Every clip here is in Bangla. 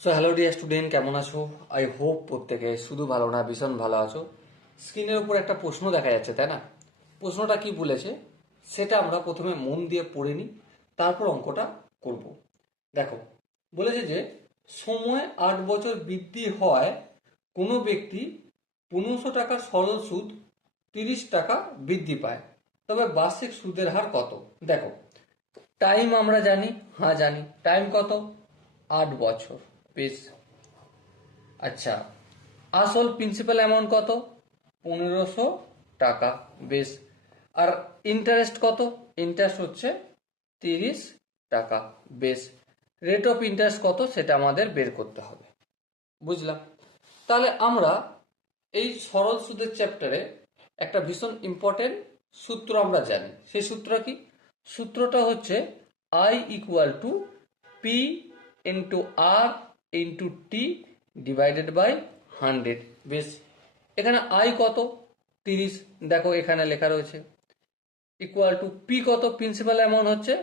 সো হ্যালো ডিয়ার স্টুডেন্ট কেমন আছো? আই হোপ প্রত্যেকে শুধু ভালো না, ভীষণ ভালো আছো। স্ক্রিনের উপর একটা প্রশ্ন দেখা যাচ্ছে, তাই না? প্রশ্নটা কি বলেছে? সেটা আমরা প্রথমে মন দিয়ে পড়ে নিই, তারপর অঙ্কটা করব। দেখো, বলেছে যে সময় আট বছর বৃদ্ধি হয়, কোনো ব্যক্তি পনেরোশো টাকা সরল সুদ, তিরিশ টাকা বৃদ্ধি পায়। তবে বার্ষিক সুদের হার কত? দেখো টাইম আমরা জানি হ্যাঁ জানি। টাইম কত? আট বছর। বেশ আচ্ছা আসল প্রিন্সিপাল অ্যামাউন্ট কত? পনেরোশো টাকা, বেশ। আর ইন্টারেস্ট কত? ইন্টারেস্ট হচ্ছে তিরিশ টাকা, বেশ। রেট অফ ইন্টারেস্ট কত সেটা আমাদের বের করতে হবে। বুঝলাম। তাহলে আমরা এই সরল সুদের চ্যাপ্টারে একটা ভীষণ ইম্পর্টেন্ট সূত্র আমরা জানি। সেই সূত্র কি? সূত্রটা হচ্ছে I equal to P into R into T divided by hundred বেশ, এখানে আই কত? তিরিশ। দেখো এখানে লেখা রয়েছে ইকুয়াল টু পি কত? প্রিন্সিপাল অ্যামাউন্ট হচ্ছে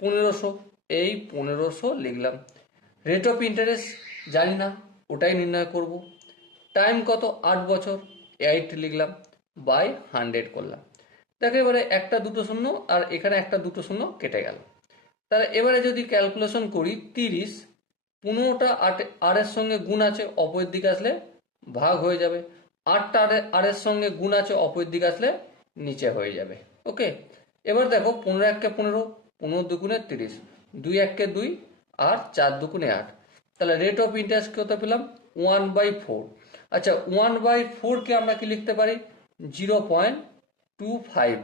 পনেরোশো। এই পনেরোশো লিখলাম। রেট অফ ইন্টারেস্ট জানি না, ওটাই নির্ণয় করব। টাইম কত? আট বছর। এইট লিখলাম বাই হান্ড্রেড করলাম। দেখো এবারে একটা দুটো শূন্য আর এখানে একটা দুটো শূন্য কেটে গেল। তাহলে এবারে যদি ক্যালকুলেশন করি তিরিশ পনেরোটা আট, আরের সঙ্গে গুণ আছে, অপরের দিকে আসলে ভাগ হয়ে যাবে। আটটা আরে, আরের সঙ্গে গুণ আছে, অপরের দিকে আসলে নিচে হয়ে যাবে। ওকে? এবার দেখো, পনেরো এককে পনেরো পনেরো দুগুণে তিরিশ। দুই এককে দুই আর চার দুগুণে আট। তাহলে রেট অফ ইন্টারেস্ট কত পেলাম? ওয়ান বাই ফোর আচ্ছা ওয়ান বাই ফোরকে আমরা কি লিখতে পারি? Zero point two five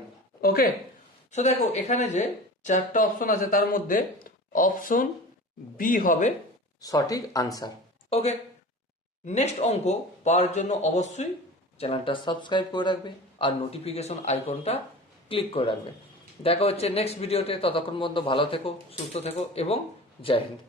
okay? So দেখো, এখানে যে চারটা অপশন আছে, তার মধ্যে অপশন বি হবে। সঠিক আনসার ওকে নেক্সট অঙ্ক পাওয়ার জন্য অবশ্যই চ্যানেলটা সাবস্ক্রাইব করে রাখবে আর নোটিফিকেশন আইকনটা ক্লিক করে রাখবে। দেখা হচ্ছে নেক্সট ভিডিওতে ততক্ষণ পর্যন্ত ভালো থেকো, সুস্থ থেকো এবং জয় হিন্দ।